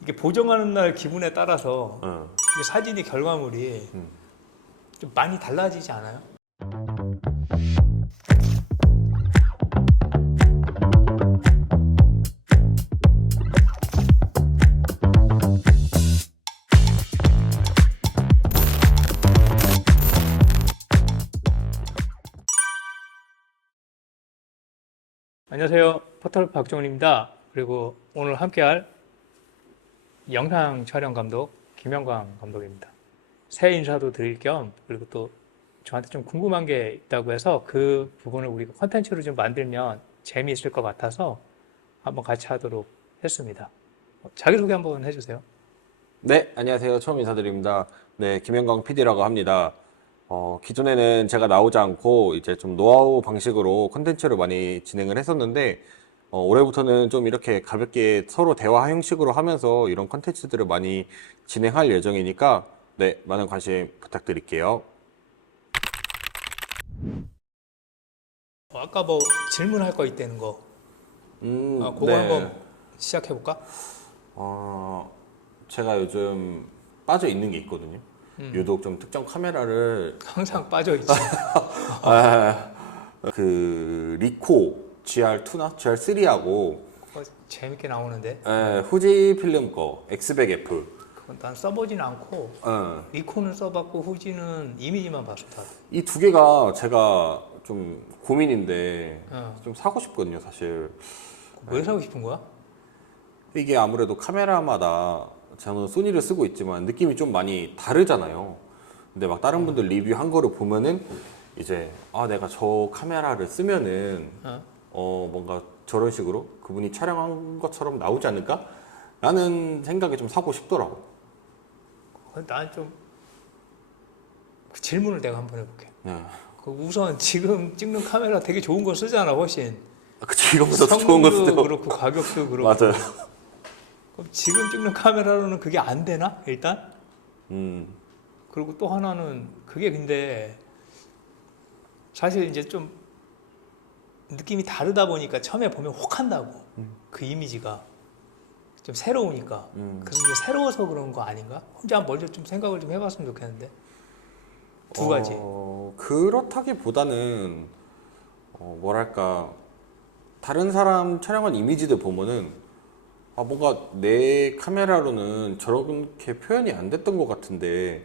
이게 보정하는 날 기분에 따라서 어. 이게 사진의 결과물이 좀 많이 달라지지 않아요? 안녕하세요. 포털 박종훈입니다. 그리고 오늘 함께할 영상 촬영 감독 김영광 감독입니다. 새해 인사도 드릴 겸 그리고 또 저한테 좀 궁금한 게 있다고 해서 그 부분을 우리가 컨텐츠로 좀 만들면 재미있을 것 같아서 한번 같이 하도록 했습니다. 자기소개 한번 해주세요. 네, 안녕하세요. 처음 인사드립니다. 네, 김영광 PD라고 합니다. 기존에는 제가 나오지 않고 이제 좀 노하우 방식으로 컨텐츠를 많이 진행을 했었는데, 올해부터는 좀 이렇게 가볍게 서로 대화 형식으로 하면서 이런 컨텐츠들을 많이 진행할 예정이니까, 네, 많은 관심 부탁드릴게요. 아까 뭐 질문할 거 있다는 거, 그거 네. 한번 시작해볼까? 제가 요즘 빠져 있는 게 있거든요. 유독 좀 특정 카메라를 항상 빠져있지. 그 리코 GR2나 GR3하고 그거 재밌게 나오는데 후지 필름 거 X100F. 그건 난 써보진 않고 리코는 써봤고 후지는 이미지만 봤어 다. 이 두 개가 제가 좀 고민인데 어. 좀 사고 싶거든요, 사실. 왜 사고 싶은 거야? 이게 아무래도 카메라마다 저는 소니를 쓰고 있지만 느낌이 좀 많이 다르잖아요. 근데 막 다른 분들 리뷰한 거를 보면은 이제 내가 저 카메라를 쓰면은 뭔가 저런 식으로 그분이 촬영한 것처럼 나오지 않을까? 라는 생각에 좀 사고 싶더라고. 난 좀 그 질문을 내가 한번 해볼게. 네. 그 우선 지금 찍는 카메라 되게 좋은 거 쓰잖아 훨씬. 그치, 이거보다 더 좋은 거 성능도 쓰죠. 그렇고 가격도 그렇고. 맞아요. 그럼 지금 찍는 카메라로는 그게 안 되나 일단? 음, 그리고 또 하나는 그게 근데 사실 이제 좀 느낌이 다르다 보니까 처음에 보면 혹한다고 그 이미지가 좀 새로우니까 그래서 이제 새로워서 그런 거 아닌가? 혼자 먼저 좀 생각을 좀 해봤으면 좋겠는데 두 가지. 그렇다기보다는 뭐랄까, 다른 사람 촬영한 이미지들 보면은 뭔가 내 카메라로는 저렇게 표현이 안 됐던 것 같은데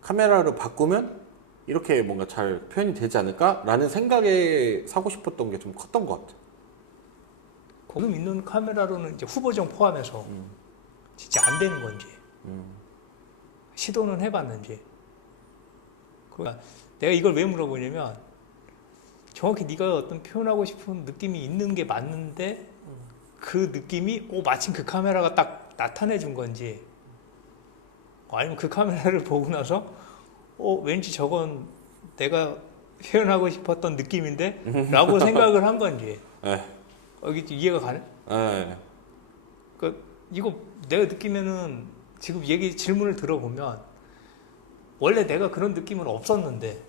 카메라를 바꾸면 이렇게 뭔가 잘 표현이 되지 않을까? 라는 생각에 사고 싶었던 게 좀 컸던 것 같아. 지금 있는 카메라로는 이제 후보정 포함해서 진짜 안 되는 건지 시도는 해봤는지. 그러니까 내가 이걸 왜 물어보냐면 정확히 네가 어떤 표현하고 싶은 느낌이 있는 게 맞는데 그 느낌이 마침 그 카메라가 딱 나타내 준 건지 아니면 그 카메라를 보고 나서 왠지 저건 내가 표현하고 싶었던 느낌인데 라고 생각을 한 건지. 네. 이게 이해가 가네? 네. 그러니까 이거 내가 느끼면은 지금 질문을 들어보면 원래 내가 그런 느낌은 없었는데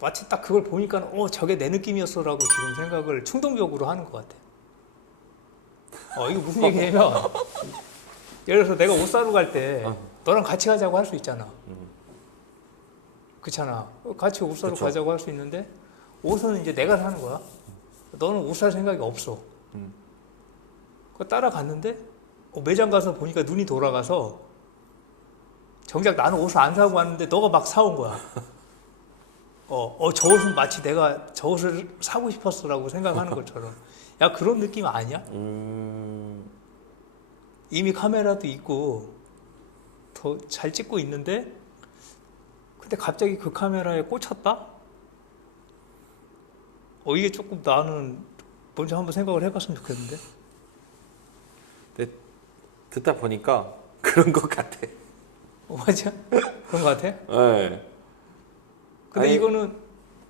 마치 딱 그걸 보니까 저게 내 느낌이었어라고 지금 생각을 충동적으로 하는 것 같아. 이거 무슨 얘기냐면 예를 들어서 내가 옷 사러 갈 때 너랑 같이 가자고 할 수 있잖아. 그렇잖아. 같이 옷 사러 그쵸. 가자고 할 수 있는데 옷은 이제 내가 사는 거야. 너는 옷 살 생각이 없어. 따라갔는데 매장 가서 보니까 눈이 돌아가서 정작 나는 옷을 안 사고 왔는데 너가 막 사온 거야. 저 옷은 마치 내가 저 옷을 사고 싶었어라고 생각하는 것처럼. 야, 그런 느낌 아니야? 이미 카메라도 있고 더 잘 찍고 있는데 근데 갑자기 그 카메라에 꽂혔다? 이게 조금 나는 먼저 한번 생각을 해봤으면 좋겠는데. 근데 듣다 보니까 그런 것 같아. 맞아? 그런 것 같아? 네. 근데 아니, 이거는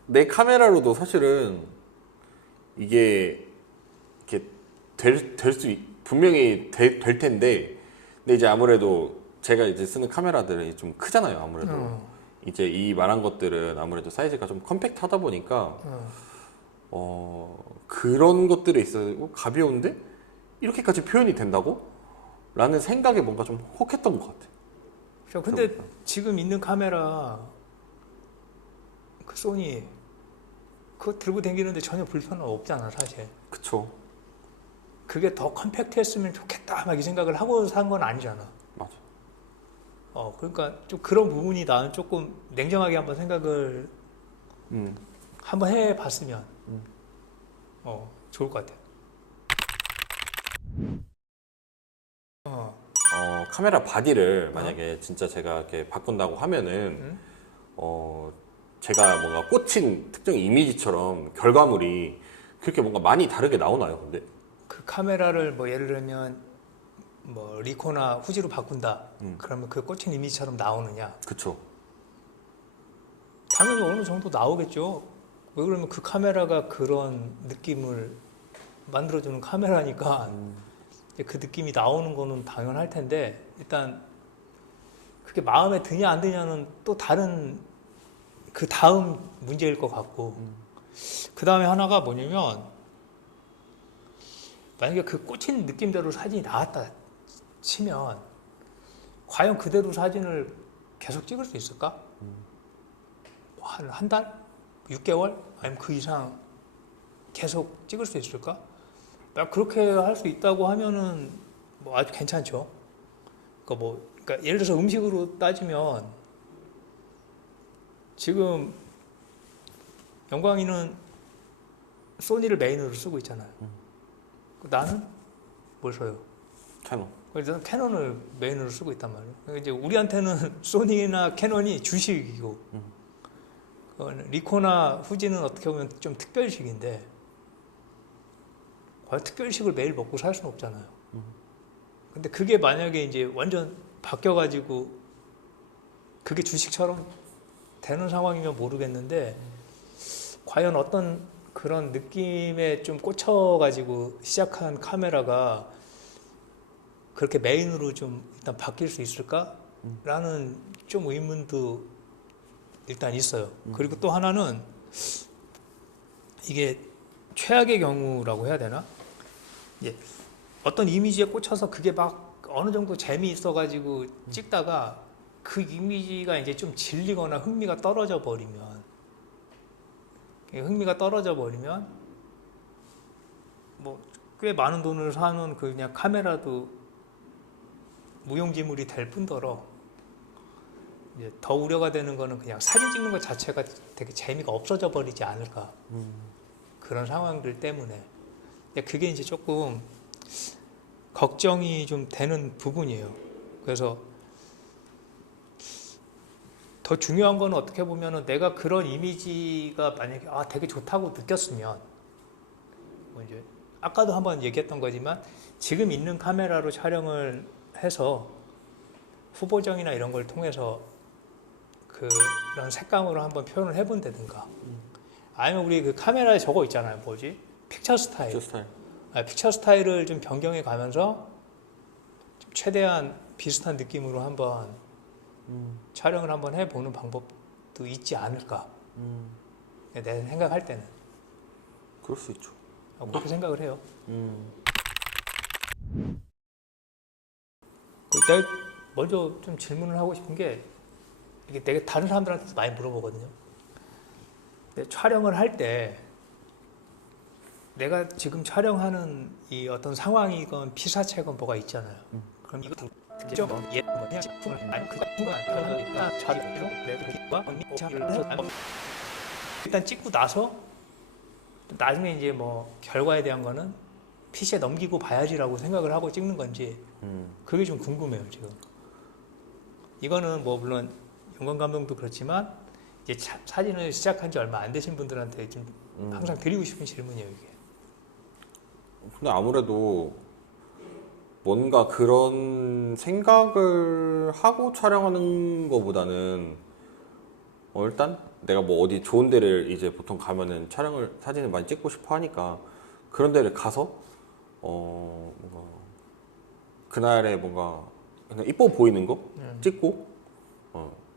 내 카메라로도 사실은 이게 이렇게 분명히 될 텐데, 근데 이제 아무래도 제가 이제 쓰는 카메라들은 좀 크잖아요, 아무래도. 이제 이 말한 것들은 아무래도 사이즈가 좀 컴팩트하다 보니까 그런 것들에 있어서 가벼운데 이렇게까지 표현이 된다고? 라는 생각에 뭔가 좀 혹했던 것 같아. 그렇죠. 근데 지금 있는 카메라 그 소니 그거 들고 다니는데 전혀 불편은 없잖아 사실. 그쵸. 그게 더 컴팩트했으면 좋겠다 막 이 생각을 하고 산 건 아니잖아. 맞아. 그러니까 좀 그런 부분이 나는 조금 냉정하게 한번 생각을 음. 한번 해봤으면 좋을 것 같아. 카메라 바디를 만약에 진짜 제가 이렇게 바꾼다고 하면은, 음? 제가 뭔가 꽂힌 특정 이미지처럼 결과물이 그렇게 뭔가 많이 다르게 나오나요, 근데? 그 카메라를 뭐 예를 들면 뭐 리코나 후지로 바꾼다. 그러면 그 꽂힌 이미지처럼 나오느냐? 그쵸. 당연히 어느 정도 나오겠죠. 왜 그러면 그 카메라가 그런 느낌을 만들어주는 카메라니까 이제 그 느낌이 나오는 거는 당연할 텐데 일단 그게 마음에 드냐 안 드냐는 또 다른 그 다음 문제일 것 같고 그 다음에 하나가 뭐냐면 만약에 그 꽂힌 느낌대로 사진이 나왔다 치면 과연 그대로 사진을 계속 찍을 수 있을까? 한 달? 6개월? 아니면 그 이상 계속 찍을 수 있을까? 그렇게 할 수 있다고 하면은 뭐 아주 괜찮죠. 그러니까 예를 들어서 음식으로 따지면 지금 영광이는 소니를 메인으로 쓰고 있잖아요. 나는 뭘 써요? 캐논. 그래서 저는 캐논을 메인으로 쓰고 있단 말이에요. 그러니까 이제 우리한테는 소니나 캐논이 주식이고, 리코나 후지는 어떻게 보면 좀 특별식인데, 과연 특별식을 매일 먹고 살 수는 없잖아요. 근데 그게 만약에 이제 완전 바뀌어가지고, 그게 주식처럼 되는 상황이면 모르겠는데, 과연 어떤 그런 느낌에 좀 꽂혀가지고 시작한 카메라가 그렇게 메인으로 좀 일단 바뀔 수 있을까라는 좀 의문도 일단 있어요. 그리고 또 하나는 이게 최악의 경우라고 해야 되나? 이제 어떤 이미지에 꽂혀서 그게 막 어느 정도 재미있어가지고 찍다가 그 이미지가 이제 좀 질리거나 흥미가 떨어져 버리면 뭐 꽤 많은 돈을 사는 그냥 카메라도 무용지물이 될 뿐더러 이제 더 우려가 되는 거는 그냥 사진 찍는 것 자체가 되게 재미가 없어져 버리지 않을까 그런 상황들 때문에 그게 이제 조금 걱정이 좀 되는 부분이에요. 그래서 더 중요한 거는 어떻게 보면은 내가 그런 이미지가 만약에 되게 좋다고 느꼈으면 뭐 이제 아까도 한번 얘기했던 거지만 지금 있는 카메라로 촬영을 해서 후보정이나 이런 걸 통해서 그런 색감으로 한번 표현을 해본다든가 아니면 우리 그 카메라에 저거 있잖아요. 뭐지? 픽처 스타일. 픽처 스타일을 좀 변경해 가면서 좀 최대한 비슷한 느낌으로 한번 촬영을 한번 해보는 방법도 있지 않을까. 내 생각할 때는. 그럴 수 있죠. 그렇게 생각을 해요. 내가 먼저 좀 질문을 하고 싶은 게 이게 내가 다른 사람들한테도 많이 물어보거든요. 근데 촬영을 할 때 내가 지금 촬영하는 이 어떤 상황이건 피사체건 뭐가 있잖아요. 그럼 이거 특정 해야 식품을 아니 그 순간 자리로 내가 일단 찍고 나서 나중에 이제 뭐 결과에 대한 거는 PC에 넘기고 봐야지라고 생각을 하고 찍는 건지 그게 좀 궁금해요 지금. 이거는 뭐 물론 영광 감독도 그렇지만 이제 사진을 시작한 지 얼마 안 되신 분들한테 좀 항상 드리고 싶은 질문이에요 이게. 근데 아무래도 뭔가 그런 생각을 하고 촬영하는 것보다는 일단 내가 뭐 어디 좋은 데를 이제 보통 가면은 사진을 많이 찍고 싶어 하니까 그런 데를 가서 뭔가 그날에 뭔가 그냥 이뻐 보이는 거 찍고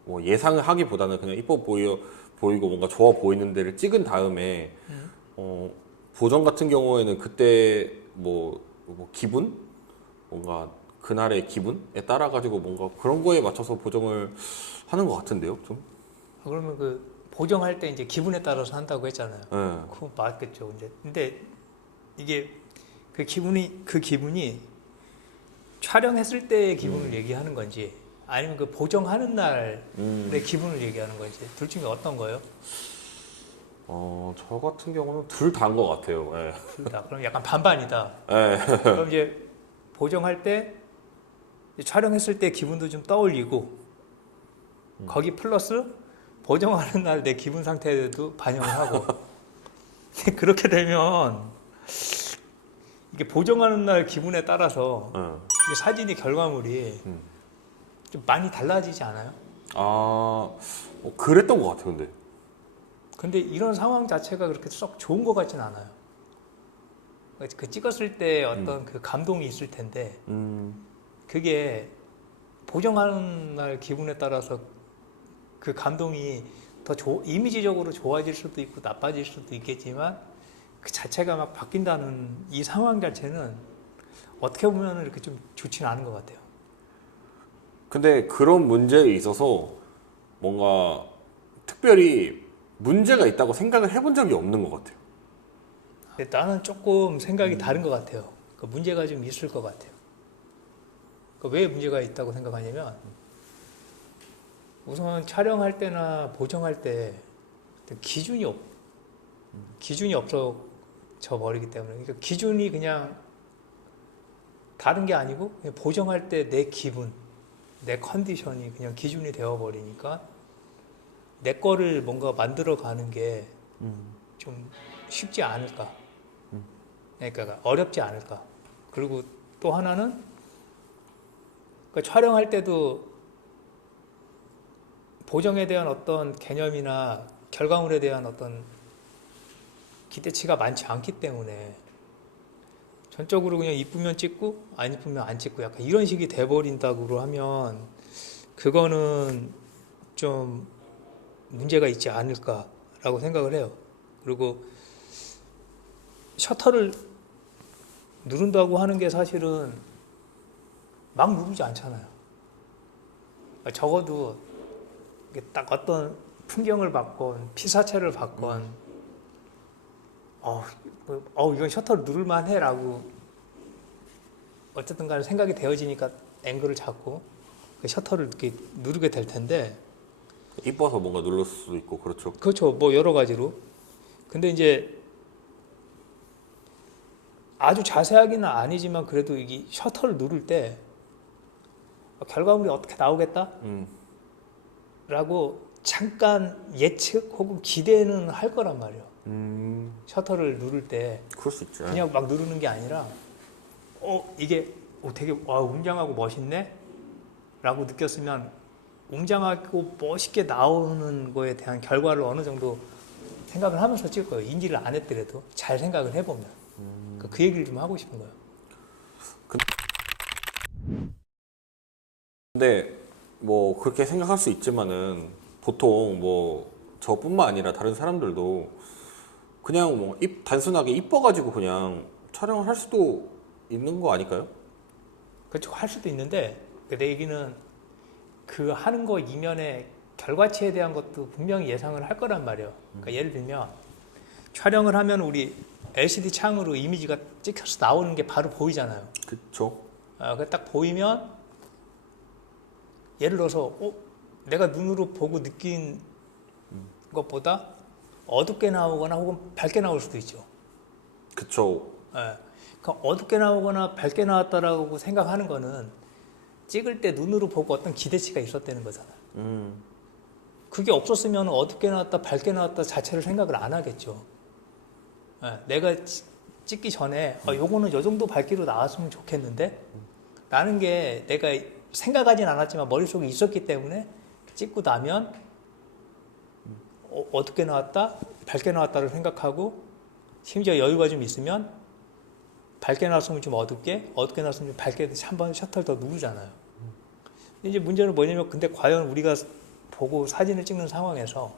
뭐 예상을 하기보다는 그냥 이뻐 보이고 뭔가 좋아 보이는 데를 찍은 다음에 보정 같은 경우에는 그때 뭐 기분 뭔가 그날의 기분에 따라 가지고 뭔가 그런 거에 맞춰서 보정을 하는 것 같은데요, 좀. 그러면 그 보정할 때 이제 기분에 따라서 한다고 했잖아요. 네. 그거 맞겠죠. 이제 근데 이게 그 기분이 촬영했을 때의 기분을 얘기하는 건지 아니면 그 보정하는 날의 기분을 얘기하는 건지 둘 중에 어떤 거예요? 저 같은 경우는 둘 다인 것 같아요. 예. 둘 다. 그럼 약간 반반이다. 예. 그럼 이제 보정할 때 이제 촬영했을 때 기분도 좀 떠올리고 거기 플러스 보정하는 날 내 기분 상태도 반영을 하고 그렇게 되면 이게 보정하는 날 기분에 따라서 이 사진의 결과물이 좀 많이 달라지지 않아요? 그랬던 것 같아요, 근데. 근데 이런 상황 자체가 그렇게 썩 좋은 것 같진 않아요. 그 찍었을 때 어떤 그 감동이 있을 텐데 그게 보정하는 날 기분에 따라서 그 감동이 더 이미지적으로 좋아질 수도 있고 나빠질 수도 있겠지만 그 자체가 막 바뀐다는 이 상황 자체는 어떻게 보면 이렇게 좀 좋지는 않은 것 같아요. 근데 그런 문제에 있어서 뭔가 특별히 문제가 있다고 생각을 해본 적이 없는 것 같아요. 근데 나는 조금 생각이 다른 것 같아요. 그 문제가 좀 있을 것 같아요. 왜 문제가 있다고 생각하냐면 우선 촬영할 때나 보정할 때 기준이 없어져 버리기 때문에 그러니까 기준이 그냥 다른 게 아니고 그냥 보정할 때 내 기분, 내 컨디션이 그냥 기준이 되어 버리니까 내 거를 뭔가 만들어 가는 게 좀 쉽지 않을까. 그러니까 어렵지 않을까. 그리고 또 하나는 그러니까 촬영할 때도 보정에 대한 어떤 개념이나 결과물에 대한 어떤 기대치가 많지 않기 때문에 전적으로 그냥 이쁘면 찍고 안 이쁘면 안 찍고 약간 이런 식이 돼버린다고 하면 그거는 좀 문제가 있지 않을까라고 생각을 해요. 그리고 셔터를 누른다고 하는 게 사실은 막 누르지 않잖아요. 적어도 이게 딱 어떤 풍경을 봤건 피사체를 봤건 이건 셔터를 누를만 해라고 어쨌든 간에 생각이 되어지니까 앵글을 잡고 그 셔터를 이렇게 누르게 될 텐데 이뻐서 뭔가 눌렀을 수도 있고, 그렇죠. 그렇죠. 뭐 여러 가지로. 근데 이제 아주 자세하게는 아니지만 그래도 이 셔터를 누를 때 결과물이 어떻게 나오겠다? 라고 잠깐 예측 혹은 기대는 할 거란 말이에요. 셔터를 누를 때 그럴 수 있죠. 그냥 막 누르는 게 아니라 이게 되게 웅장하고 멋있네? 라고 느꼈으면 웅장하고 멋있게 나오는 거에 대한 결과를 어느 정도 생각을 하면서 찍을 거예요. 인지를 안 했더라도 잘 생각을 해보면 그 얘기를 좀 하고 싶은 거예요. 근데 뭐 그렇게 생각할 수 있지만은 보통 뭐 저뿐만 아니라 다른 사람들도 그냥 뭐 단순하게 이뻐가지고 그냥 촬영을 할 수도 있는 거 아닐까요? 그렇죠. 할 수도 있는데 내 얘기는 그 하는 거 이면에 결과치에 대한 것도 분명히 예상을 할 거란 말이에요. 그러니까 예를 들면 촬영을 하면 우리 LCD 창으로 이미지가 찍혀서 나오는 게 바로 보이잖아요. 그쵸. 딱 보이면 예를 들어서 내가 눈으로 보고 느낀 것보다 어둡게 나오거나 혹은 밝게 나올 수도 있죠. 그쵸. 그러니까 어둡게 나오거나 밝게 나왔다라고 생각하는 거는 찍을 때 눈으로 보고 어떤 기대치가 있었다는 거잖아요. 그게 없었으면 어둡게 나왔다 밝게 나왔다 자체를 생각을 안 하겠죠. 내가 찍기 전에 요거는 요 정도 밝기로 나왔으면 좋겠는데 라는 게 내가 생각하진 않았지만 머릿속에 있었기 때문에 찍고 나면 어둡게 나왔다 밝게 나왔다를 생각하고 심지어 여유가 좀 있으면 밝게 나왔으면 좀 어둡게 나왔으면 좀 밝게 한번 셔터를 더 누르잖아요. 이제 문제는 뭐냐면 근데 과연 우리가 보고 사진을 찍는 상황에서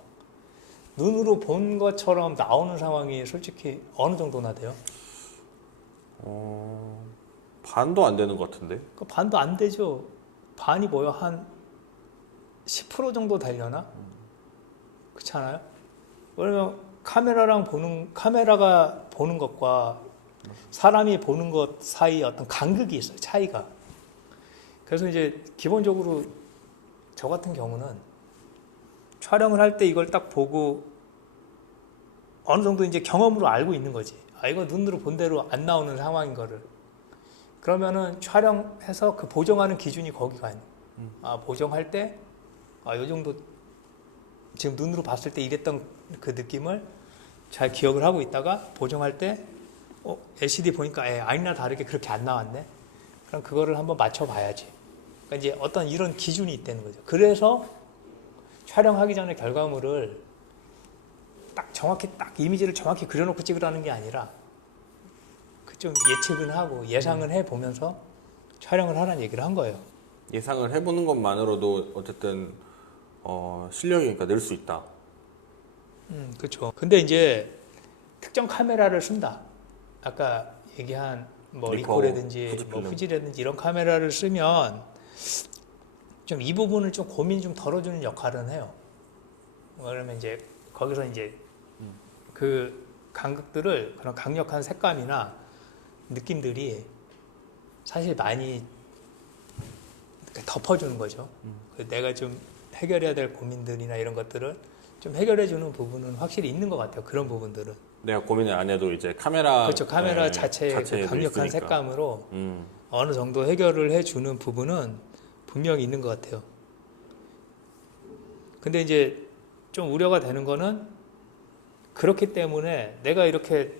눈으로 본 것처럼 나오는 상황이 솔직히 어느 정도나 돼요? 반도 안 되는 것 같은데. 그 반도 안 되죠. 반이 뭐야? 한 10% 정도 되려나? 그렇지 않아요? 왜냐면 카메라가 보는 것과 사람이 보는 것 사이에 어떤 간극이 있어요. 차이가. 그래서 이제 기본적으로 저 같은 경우는 촬영을 할 때 이걸 딱 보고 어느 정도 이제 경험으로 알고 있는 거지. 아, 이거 눈으로 본 대로 안 나오는 상황인 거를. 그러면은 촬영해서 그 보정하는 기준이 거기가 아니에요. 아, 보정할 때, 아, 요 정도 지금 눈으로 봤을 때 이랬던 그 느낌을 잘 기억을 하고 있다가 보정할 때, LCD 보니까 아니나 다르게 그렇게 안 나왔네. 그럼 그거를 한번 맞춰봐야지. 그러니까 이제 어떤 이런 기준이 있다는 거죠. 그래서 촬영하기 전에 결과물을 딱 정확히 딱 이미지를 정확히 그려놓고 찍으라는 게 아니라 그 좀 예측은 하고 예상은 해보면서 촬영을 하라는 얘기를 한 거예요. 예상을 해보는 것만으로도 어쨌든 실력이니까 늘 수 있다. 그렇죠. 근데 이제 특정 카메라를 쓴다. 아까 얘기한 뭐 리코라든지 뭐 후지라든지 이런 카메라를 쓰면 좀 이 부분을 좀 고민 좀 덜어주는 역할은 해요. 그러면 이제 거기서 이제 그 간극들을 그런 강력한 색감이나 느낌들이 사실 많이 덮어주는 거죠. 내가 좀 해결해야 될 고민들이나 이런 것들을 좀 해결해주는 부분은 확실히 있는 것 같아요. 그런 부분들은. 내가 고민을 안 해도 이제 카메라 그렇죠. 카메라 자체의 그 강력한 있으니까. 색감으로 어느 정도 해결을 해주는 부분은 분명히 있는 것 같아요. 근데 이제 좀 우려가 되는 거는 그렇기 때문에 내가 이렇게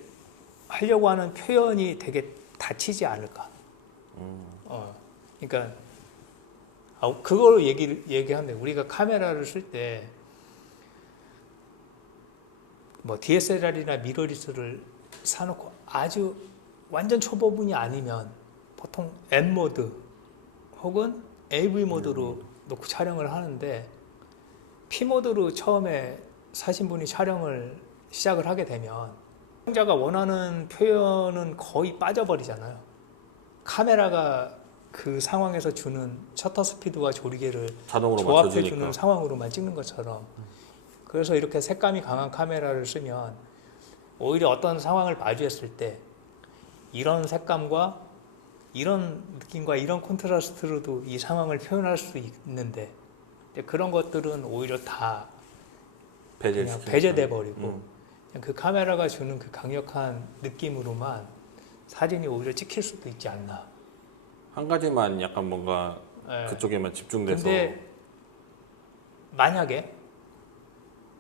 하려고 하는 표현이 되게 다치지 않을까. 그러니까 그걸 얘기하면 우리가 카메라를 쓸 때 뭐 DSLR이나 미러리스를 사놓고 아주 완전 초보분이 아니면 보통 M 모드 혹은 AV 모드로 놓고 촬영을 하는데 P 모드로 처음에 사신 분이 촬영을 시작을 하게 되면 시청자가 원하는 표현은 거의 빠져버리잖아요. 카메라가 그 상황에서 주는 셔터 스피드와 조리개를 자동으로 조합해주는 상황으로만 찍는 것처럼 그래서 이렇게 색감이 강한 카메라를 쓰면 오히려 어떤 상황을 마주했을 때 이런 색감과 이런 느낌과 이런 콘트라스트로도 이 상황을 표현할 수 있는데 그런 것들은 오히려 다 그냥 배제돼 버리고 그냥 그 카메라가 주는 그 강력한 느낌으로만 사진이 오히려 찍힐 수도 있지 않나. 한 가지만 약간 뭔가 그쪽에만 집중돼서. 근데 만약에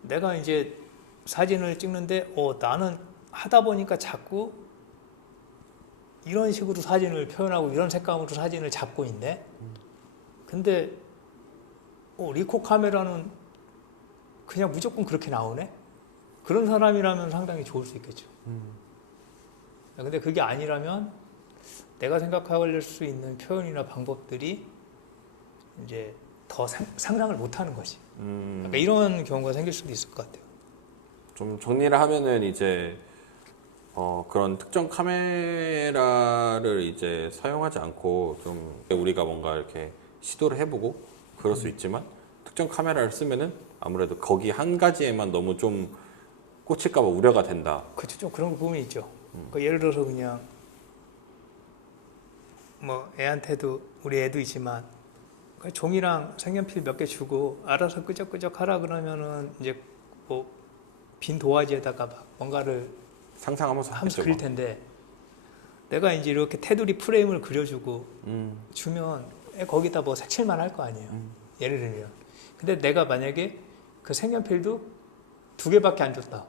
내가 이제 사진을 찍는데 나는 하다 보니까 자꾸 이런 식으로 사진을 표현하고 이런 색감으로 사진을 잡고 있네. 근데 리코 카메라는 그냥 무조건 그렇게 나오네. 그런 사람이라면 상당히 좋을 수 있겠죠. 근데 그게 아니라면 내가 생각할 수 있는 표현이나 방법들이 이제 더 상상을 못하는 것이. 그러니까 이런 경우가 생길 수도 있을 것 같아요. 좀 정리를 하면은 이제 그런 특정 카메라를 이제 사용하지 않고 좀 우리가 뭔가 이렇게 시도를 해보고 그럴 수 있지만 특정 카메라를 쓰면은 아무래도 거기 한 가지에만 너무 좀 꽂힐까봐 우려가 된다. 그렇죠. 좀 그런 부분이 있죠. 그러니까 예를 들어서 그냥 뭐 애한테도 우리 애도 있지만 종이랑 색연필 몇 개 주고 알아서 끄적끄적 하라 그러면은 이제 뭐 빈 도화지에다가 막 뭔가를 상상하면서 하면서 그릴 텐데 내가 이제 이렇게 테두리 프레임을 그려주고 주면 거기다 뭐 색칠만 할 거 아니에요. 예를 들면. 근데 내가 만약에 그 색연필도 2개밖에 안 줬다.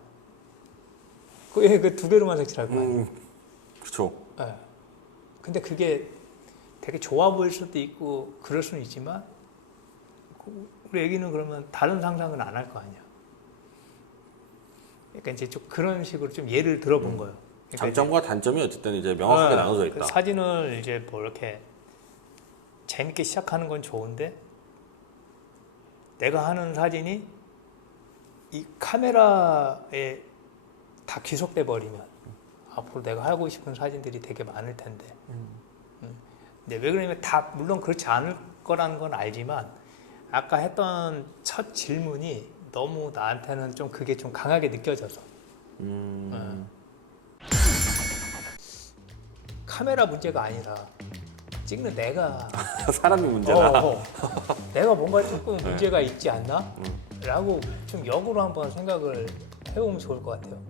그 2개로만 색칠할 거 아니에요. 그렇죠. 네. 근데 그게 되게 좋아 보일 수도 있고 그럴 수는 있지만 우리 애기는 그러면 다른 상상은 안 할 거 아니야. 그러니까 이제 좀 그런 식으로 좀 예를 들어본 거예요. 그러니까 장점과 단점이 어쨌든 이제 명확하게 나눠져 있다. 그 사진을 이제 뭐 이렇게 재밌게 시작하는 건 좋은데 내가 하는 사진이 이 카메라에 다 귀속돼 버리면 앞으로 내가 하고 싶은 사진들이 되게 많을 텐데 왜 그러냐면 다 물론 그렇지 않을 거라는 건 알지만 아까 했던 첫 질문이 너무 나한테는 좀 그게 좀 강하게 느껴져서 카메라 문제가 아니라 찍는 내가 사람이 문제다. 내가 뭔가 조금 문제가 있지 않나? 라고 좀 역으로 한번 생각을 해보면 좋을 것 같아요.